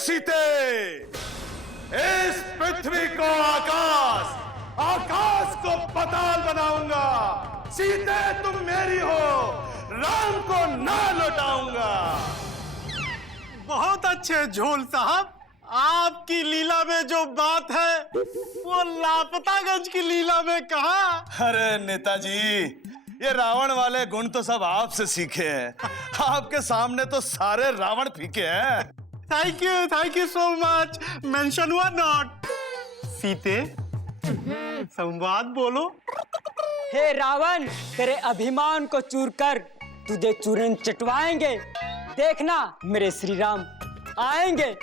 सीते, इस पृथ्वी को आकाश, आकाश को पाताल बनाऊंगा। सीते तुम मेरी हो, राम को ना लौटाऊंगा। बहुत अच्छे झोल साहब, आपकी लीला में जो बात है वो लापतागंज की लीला में कहा। अरे नेताजी, ये रावण वाले गुण तो सब आपसे सीखे हैं। आपके सामने तो सारे रावण फीके हैं। Thank you so much. Mention हुआ नॉट। सीते, संवाद बोलो। हे रावण, तेरे अभिमान को चूर कर तुझे चूरन चटवाएंगे। देखना मेरे श्री राम आएंगे,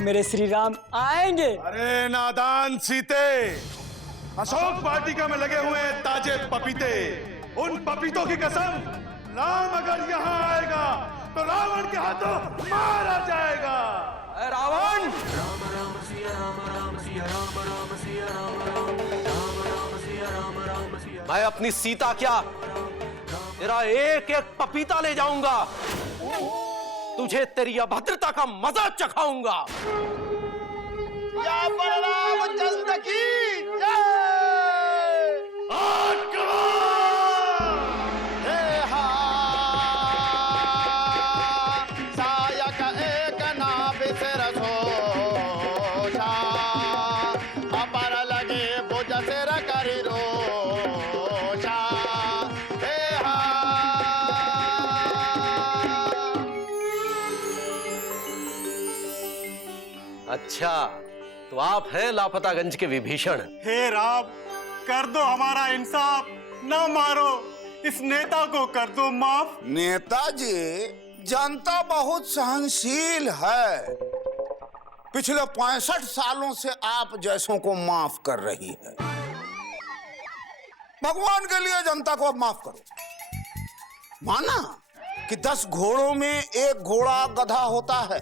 मेरे श्री राम आएंगे। अरे नादान सीते, अशोक वाटिका में लगे हुए ताजे पपीते, उन पपीतों की कसम, राम अगर यहाँ आएगा तो रावण के हाथों मारा जाएगा। रावण, मैं अपनी सीता क्या, तेरा एक एक पपीता ले जाऊंगा। तुझे तेरी अभद्रता का मजा चखाऊंगा। या बलरामचंद्र की जय। अच्छा, तो आप हैं लापतागंज के विभीषण। हे राम, कर दो हमारा इंसाफ, ना मारो इस नेता को, कर दो माफ। नेताजी, जनता बहुत सहनशील है। पिछले 65 सालों से आप जैसों को माफ कर रही है। भगवान के लिए जनता को अब माफ करो। माना कि 10 घोड़ों में एक घोड़ा गधा होता है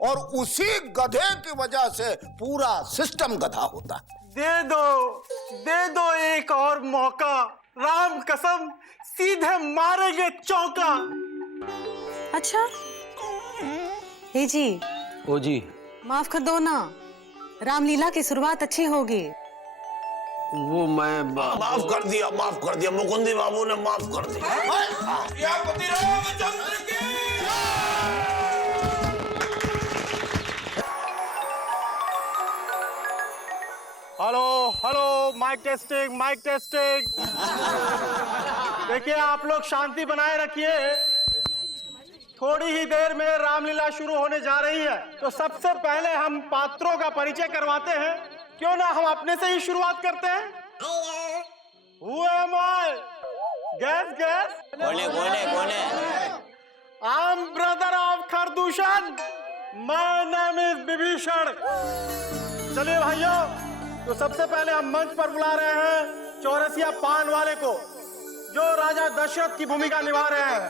और उसी गधे की वजह से पूरा सिस्टम गधा होता है। दे दो एक और मौका। राम कसम, सीधे मारेंगे चौका। अच्छा, हे जी, ओ जी, माफ कर दो ना, रामलीला की शुरुआत अच्छी होगी। वो मैं माफ कर दिया मुकुंदी बाबू ने माफ कर दिया। Hello, mic testing. देखिए, आप लोग शांति बनाए रखिए। थोड़ी ही देर में रामलीला शुरू होने जा रही है, तो सबसे पहले हम पात्रों का परिचय करवाते हैं। क्यों ना हम अपने से ही शुरुआत करते हैं। Who am I? Guess? कौन है? I'm brother of Khardushan. My name is Vibhishan. चलिए भाइयों, तो सबसे पहले हम मंच पर बुला रहे हैं चौरसिया पान वाले को, जो राजा दशरथ की भूमिका निभा रहे हैं।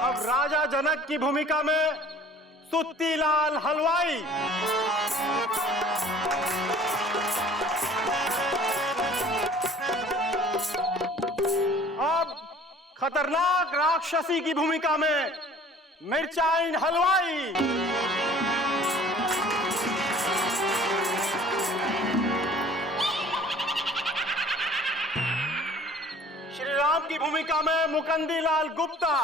अब राजा जनक की भूमिका में सुत्तीलाल हलवाई। अब खतरनाक राक्षसी की भूमिका में मिर्चाइन हलवाई। श्री राम की भूमिका में मुकंदी लाल गुप्ता।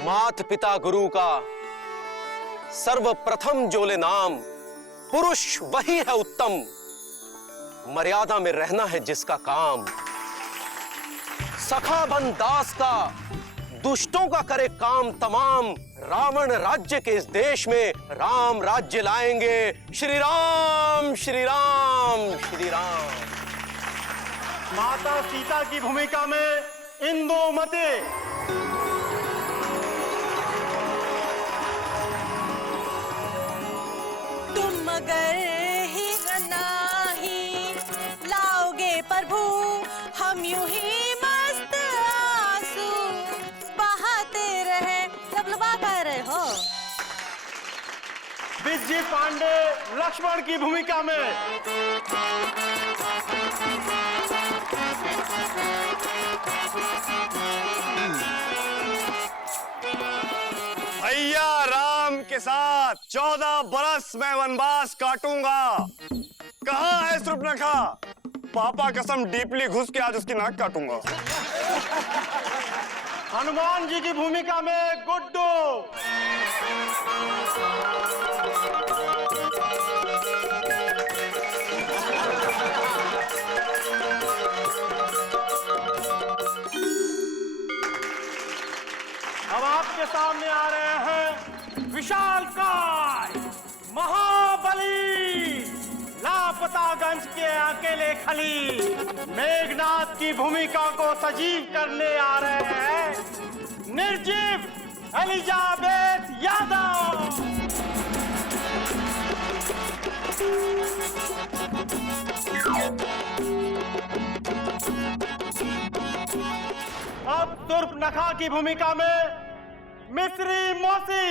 मात पिता गुरु का सर्वप्रथम जोले नाम, पुरुष वही है उत्तम, मर्यादा में रहना है जिसका काम। सखा बन दास का, दुष्टों का करे काम तमाम। रावण राज्य के इस देश में राम राज्य लाएंगे। श्री राम श्री राम श्री राम। माता सीता की भूमिका में इंदुमती। तुम मगर ही नहीं लाओगे प्रभु हम यूं ही मस्त आंसू बहाते रहे। लबलबा कर रहे हो। विजय पांडे लक्ष्मण की भूमिका में। भैया राम के साथ 14 बरस मैं वनवास काटूंगा। कहाँ है शूर्पणखा? पापा कसम डीपली घुस के आज उसकी नाक काटूंगा। हनुमान जी की भूमिका में गुड्डू। अब आपके सामने आ रहे हैं विशालकाय महाबली लापतागंज के अकेले खली। मेघनाथ की भूमिका को सजीव करने आ रहे हैं निर्जीव एलिजाबेथ यादव। अब शूर्पणखा की भूमिका में मिस्री मौसी।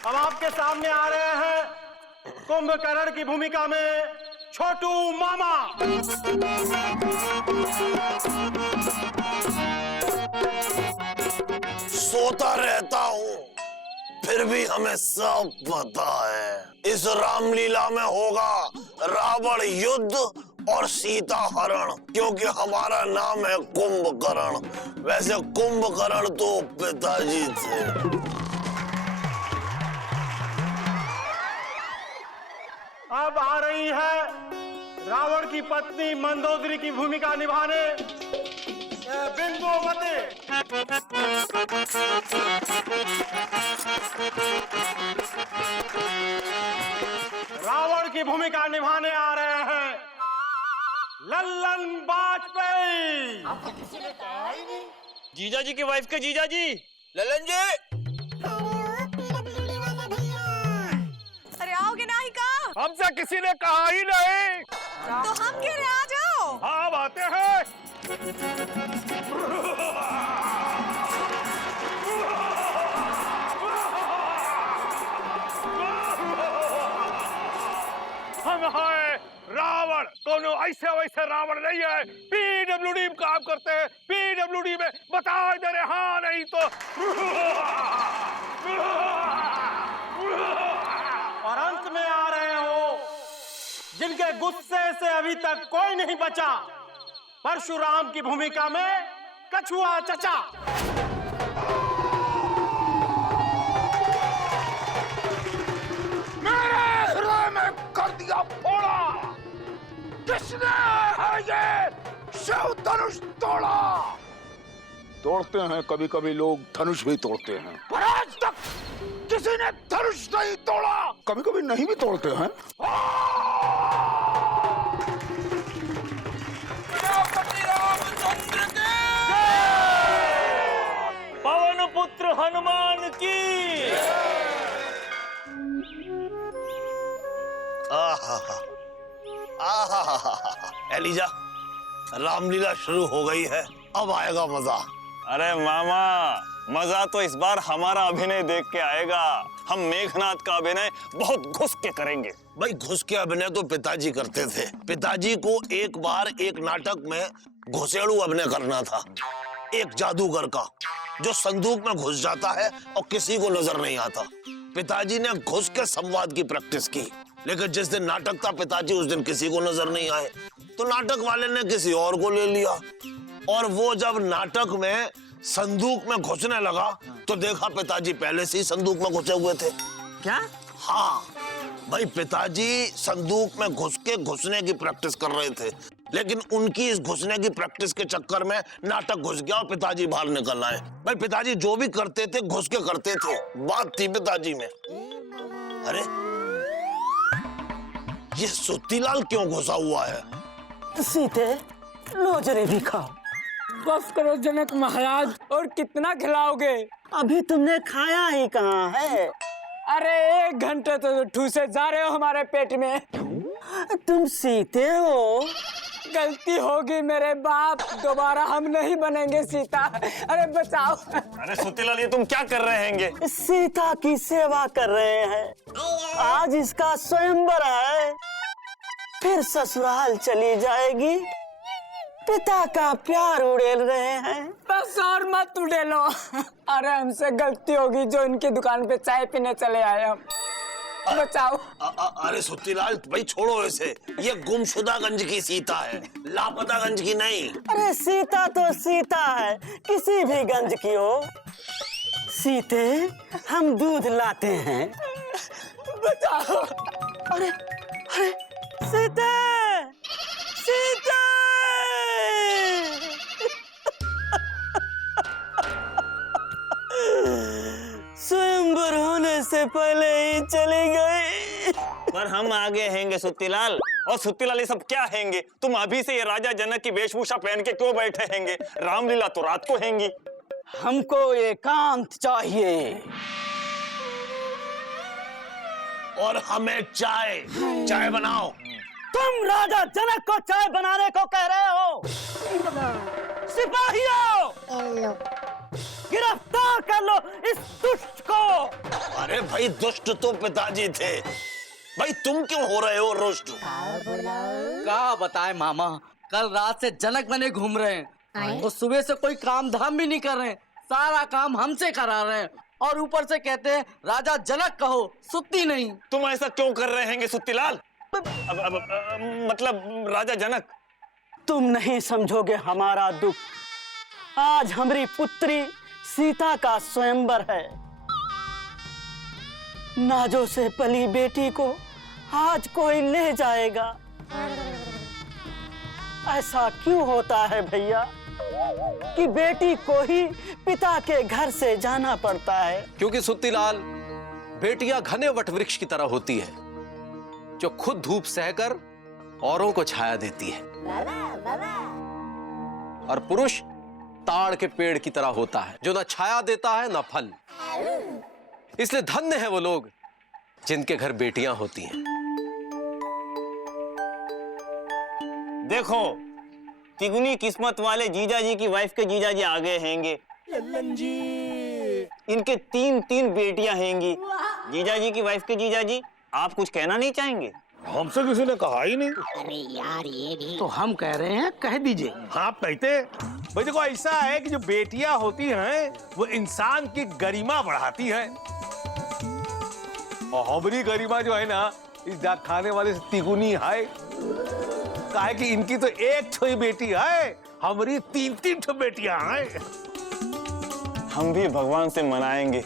अब आपके सामने आ रहे हैं कुंभकर्ण की भूमिका में छोटू मामा। सोता रहता हूँ फिर भी हमें सब पता है इस रामलीला में होगा रावण युद्ध और सीता हरण, क्योंकि हमारा नाम है कुंभकर्ण। वैसे कुंभकर्ण तो पिताजी थे। अब आ रही है रावण की पत्नी मंदोदरी की भूमिका निभाने बिंदुवती। रावण की भूमिका निभाने आ रहे हैं लल्लन वाजपेयी। जीजा जी की वाइफ के जीजा जी ललन जी, अरे आओगे ना ही कहा? हमसे किसी ने कहा ही नहीं। तो हम कह रहे आ जाओ। हाँ आते हैं। हम हैं रावण, कोनो ऐसे वैसे रावण नहीं है। पीडब्ल्यूडी में काम करते हैं। पीडब्ल्यूडी में बता दे रहे, हाँ नहीं तो। और अंत में आ रहे हो जिनके गुस्से से अभी तक कोई नहीं बचा, परशुराम की भूमिका में कछुआ चचा। मेरे हृदय में कर दिया फोड़ा। किसने है ये शिव धनुष तोड़ा? तोड़ते हैं कभी कभी लोग, धनुष भी तोड़ते हैं, पर आज तक किसी ने धनुष नहीं तोड़ा। कभी कभी नहीं भी तोड़ते हैं। पवन पुत्र हनुमान की। एलिजा, रामलीला शुरू हो गई है, अब आएगा मजा। अरे मामा, मजा तो इस बार हमारा अभिनय देख के आएगा। हम मेघनाथ का अभिनय बहुत घुस के करेंगे। भाई घुस के अभिनय तो पिताजी करते थे। पिताजी को एक बार एक नाटक में घुसेड़ू अभिनय करना था, एक जादूगर का जो संदूक में घुस जाता है और किसी को नजर नहीं आता। पिताजी ने घुस के संवाद की प्रैक्टिस की, लेकिन जिस दिन नाटक था पिताजी उस दिन किसी को नजर नहीं आए, तो नाटक वाले ने किसी और को ले लिया। और वो जब नाटक में संदूक में घुसने लगा तो देखा पिताजी पहले से ही संदूक में घुसे हुए थे। क्या? हाँ भाई, पिताजी संदूक में घुस के घुसने की प्रैक्टिस कर रहे थे, लेकिन उनकी इस घुसने की प्रैक्टिस के चक्कर में नाटक घुस गया और पिताजी बाहर निकल आए। भाई पिताजी जो भी करते थे घुस के करते थे, बात थी पिताजी में। अरे ये सुत्तीलाल क्यों घुसा हुआ है? सीते लोजरे भी खाओ। बस करो जनक महाराज, और कितना खिलाओगे? अभी तुमने खाया ही कहाँ है? अरे 1 घंटे तो ठूसे जा रहे हो हमारे पेट में। तुम सीते हो? गलती होगी मेरे बाप, दोबारा हम नहीं बनेंगे सीता। अरे बचाओ। अरे सुतीलाल, ये तुम क्या कर रहे हैं? सीता की सेवा कर रहे हैं। आज इसका स्वयंवर है, फिर ससुराल चली जाएगी। पिता का प्यार उड़ेल रहे हैं। बस और मत उड़ेलो। अरे हमसे गलती होगी जो इनकी दुकान पे चाय पीने चले आए हम। बचाओ। अरे सुतीलाल भाई छोड़ो इसे, ये गुमशुदागंज की सीता है, लापतागंज की नहीं। अरे सीता तो सीता है, किसी भी गंज की हो। सीते, हम दूध लाते हैं। बचाओ। अरे अरे सीते, सीते। स्वयंवर होने से पहले ही चली गई। पर हम आगे हैंगे सुतीलाल। और सुतीलाल, ये सब क्या हैंगे? तुम अभी से ये राजा जनक की वेशभूषा पहन के क्यों बैठे हैंगे? रामलीला तो रात को हैंगी। हमको एकांत चाहिए। और हमें चाय, चाय बनाओ। तुम राजा जनक को चाय बनाने को कह रहे हो? सिपाहियों, गिरफ्तार कर लो इस दुष्ट को। अरे भाई, दुष्ट तो पिताजी थे भाई, तुम क्यों हो रहे हो रुष्ट? क्या बताए मामा, कल रात से जनक बने घूम रहे हैं और सुबह से कोई काम धाम भी नहीं कर रहे हैं। सारा काम हमसे करा रहे हैं और ऊपर से कहते हैं राजा जनक कहो, सुत्ती नहीं। तुम ऐसा क्यों कर रहे हैंगे सुतीलाल? मतलब राजा जनक। तुम नहीं समझोगे हमारा दुख। आज हमारी पुत्री सीता का स्वयंवर है। नाजों से पली बेटी को आज कोई ले जाएगा। ऐसा क्यों होता है भैया कि बेटी को ही पिता के घर से जाना पड़ता है? क्योंकि सुत्तीलाल, बेटियां घने वटवृक्ष की तरह होती है जो खुद धूप सहकर औरों को छाया देती है, और पुरुष ताड़ के पेड़ की तरह होता है जो न छाया देता है न फल। इसलिए धन्य है वो लोग जिनके घर बेटियां होती हैं। देखो, तिगुनी किस्मत वाले जीजा जी की वाइफ के जीजा जी आगे हैंगे। लल्लन जी, इनके 3 बेटियां हैंगी। जीजा जी की वाइफ के जीजा जी, आप कुछ कहना नहीं चाहेंगे? हमसे किसी ने कहा ही नहीं। अरे यार, ये भी तो हम कह रहे हैं, कह दीजिए। हाँ कहते भाई, देखो ऐसा है कि जो बेटियां होती हैं वो इंसान की गरिमा बढ़ाती हैं, और हमारी गरिमा जो है ना, इस डाक खाने वाले से तिगुनी है। काहे कि इनकी तो एक ठो ही बेटी है, हमारी 3 ठो बेटियां हैं। हम भी भगवान से मनाएंगे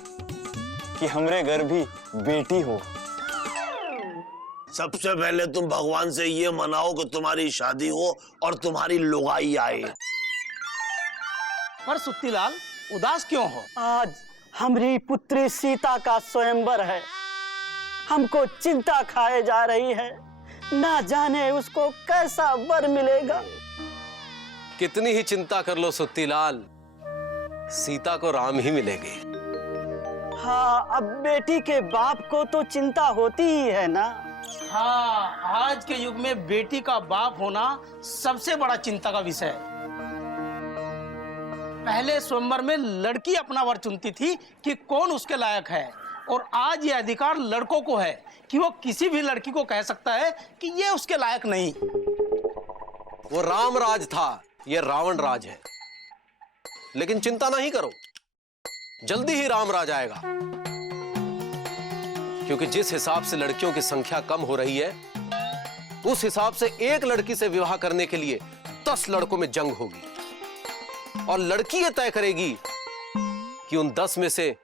कि हमारे घर भी बेटी हो। सबसे पहले तुम भगवान से ये मनाओ कि तुम्हारी शादी हो और तुम्हारी लुगाई आए। पर सुत्तीलाल, उदास क्यों हो? आज हमारी पुत्री सीता का स्वयंवर है। हमको चिंता खाए जा रही है, ना जाने उसको कैसा वर मिलेगा। कितनी ही चिंता कर लो सुत्तीलाल, सीता को राम ही मिलेंगे। हाँ, अब बेटी के बाप को तो चिंता होती ही है ना। हाँ, आज के युग में बेटी का बाप होना सबसे बड़ा चिंता का विषय है। पहले स्वयंवर में लड़की अपना वर चुनती थी कि कौन उसके लायक है, और आज ये अधिकार लड़कों को है कि वो किसी भी लड़की को कह सकता है कि ये उसके लायक नहीं। वो राम राज था, ये रावण राज है। लेकिन चिंता नहीं करो, जल्दी ही राम राज आएगा। क्योंकि जिस हिसाब से लड़कियों की संख्या कम हो रही है, उस हिसाब से एक लड़की से विवाह करने के लिए 10 लड़कों में जंग होगी, और लड़की ये तय करेगी कि उन 10 में से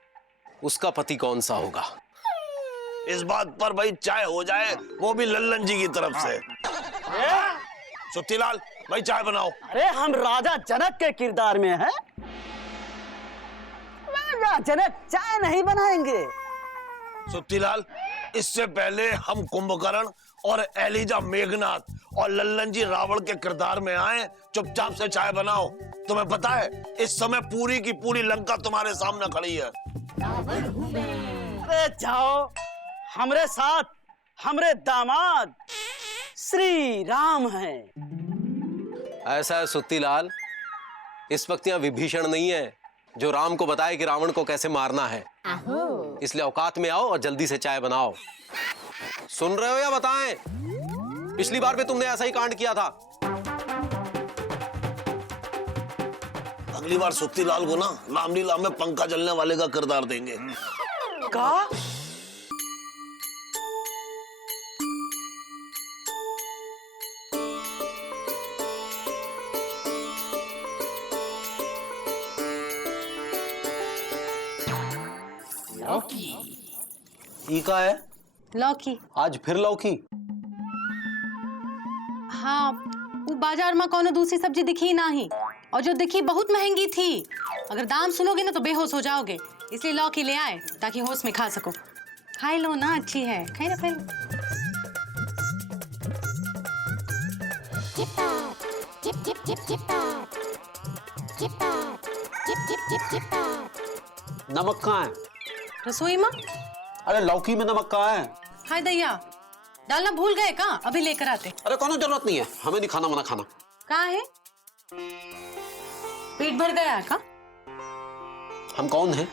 उसका पति कौन सा होगा। इस बात पर भाई चाय हो जाए, वो भी लल्लन जी की तरफ से। सुत्तीलाल भाई, चाय बनाओ। अरे हम राजा जनक के किरदार में हैं। राजा जनक चाय नहीं बनाएंगे। सुत्तीलाल, इससे पहले हम कुंभकर्ण और एलिजा मेघनाथ और लल्लन जी रावण के किरदार में आए, चुपचाप से चाय बनाओ। तुम्हें पता है इस समय पूरी की पूरी लंका तुम्हारे सामने खड़ी है। अरे जाओ, हमरे साथ हमरे दामाद श्री राम हैं। ऐसा है सुत्तीलाल, इस वक्त यहाँ विभीषण नहीं है जो राम को बताए कि रावण को कैसे मारना है। इसलिए औकात में आओ और जल्दी से चाय बनाओ। सुन रहे हो या बताएं? पिछली बार भी तुमने ऐसा ही कांड किया था। अगली बार सुत्तीलाल को ना रामलीला में पंखा जलने वाले का किरदार देंगे। का ई का है? लौकी। आज फिर लौकी? हाँ, वो बाजार में कोनो दूसरी सब्जी दिखी नहीं, और जो दिखी बहुत महंगी थी। अगर दाम सुनोगे ना तो बेहोश हो जाओगे, इसलिए लौकी ले आए ताकि होश में खा सको। खाई लो ना, अच्छी है, खाई ना खाई लो। नमक कहाँ है? रसोई में। अरे लौकी में नमक कहाँ है? हाय दैया, डालना भूल गए का? अभी लेकर आते। अरे कोनो जरूरत नहीं है, हमें नहीं खाना मना खाना। कहाँ है? पेट भर गया है का? हम कौन हैं?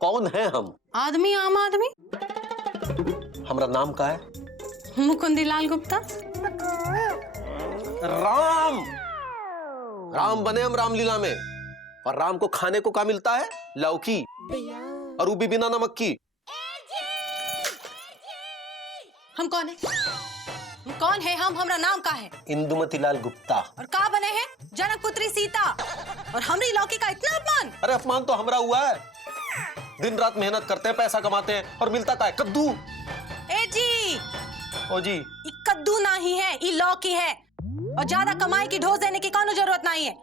कौन है हम? आदमी, आम आदमी। हमारा नाम का है? मुकुंदीलाल गुप्ता। राम। राम बने हम रामलीला में, और राम को खाने को क्या मिलता है? लौकी, और वो भी बिना नमक की। हम कौन है? हम कौन है? हम, हमारा नाम का है? इंदुमतीलाल गुप्ता। और का बने हैं? जनक पुत्री सीता। और हमरी लौकी का इतना अपमान? अरे अपमान तो हमरा हुआ है। दिन रात मेहनत करते हैं, पैसा कमाते हैं, और मिलता क्या है? कद्दू। ए जी, ओ जी, ये कद्दू नहीं है, ये लौकी है। और ज्यादा कमाई की ढोस देने की कोनो जरूरत नहीं है।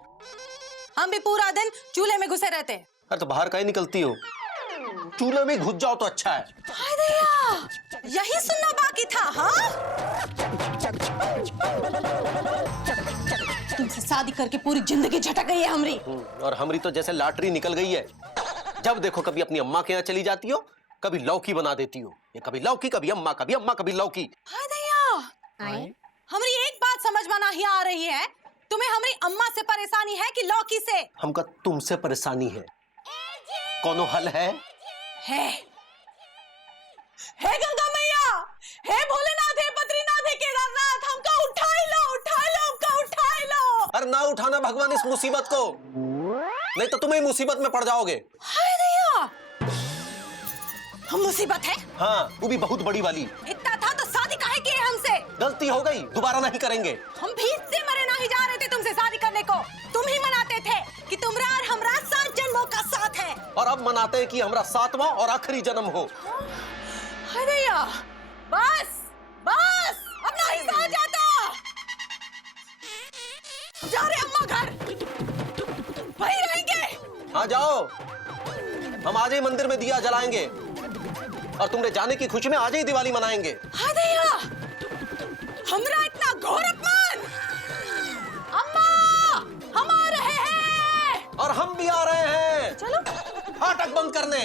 हम भी पूरा दिन चूल्हे में घुसे रहते हैं। अरे तो बाहर काहे निकलती हो? चूल्हे में घुस जाओ तो अच्छा है। हाय दैया, यही सुनना बाकी था। हाँ, तुमसे शादी करके पूरी जिंदगी झटक गई है हमरी। और हमरी तो जैसे लॉटरी निकल गई है। जब देखो कभी अपनी अम्मा के यहाँ चली जाती हो, कभी लौकी बना देती हो। ये कभी लौकी, कभी अम्मा, कभी अम्मा, कभी लौकी। हाय दैया, हमरी एक बात समझ में नहीं आ रही है। तुम्हें हमारी अम्मा से परेशानी है कि लौकी से? हमका तुमसे परेशानी है। कोनो हल है? है गंगा मैया, है भोलेनाथ, है बद्रीनाथ, है केदारनाथ। हमका उठाई लो, उठाई लो, हमका उठाई लो। अरे ना उठाना भगवान इस मुसीबत को, नहीं तो तुम्हें मुसीबत में पड़ जाओगे। हाय दैया, हम मुसीबत है? हाँ, वो भी बहुत बड़ी वाली। इतना था तो शादी काहे की है हमसे? गलती हो गई, दोबारा नहीं करेंगे। हम भीख से मरे नहीं जा रहे थे तुमसे शादी करने को। तुम ही मनाते थे कि तुमरा और हमरा 7 जन्मों का साथ है। और अब मनाते हैं कि हमरा 7वां और आखिरी जन्म हो। हाय दैया, बस बस, अब नहीं सहा जाता। जा रहे अम्मा घर, वहीं रहेंगे। हाँ जाओ, हम आज ही मंदिर में दिया जलाएंगे, और तुमने जाने की खुशी में आज ही दिवाली मनाएंगे। हाय दैया, हमरा इतना घोर अपमान। अम्मा, हम आ रहे हैं। और हम भी आ रहे हैं। चलो, फाटक बंद करने।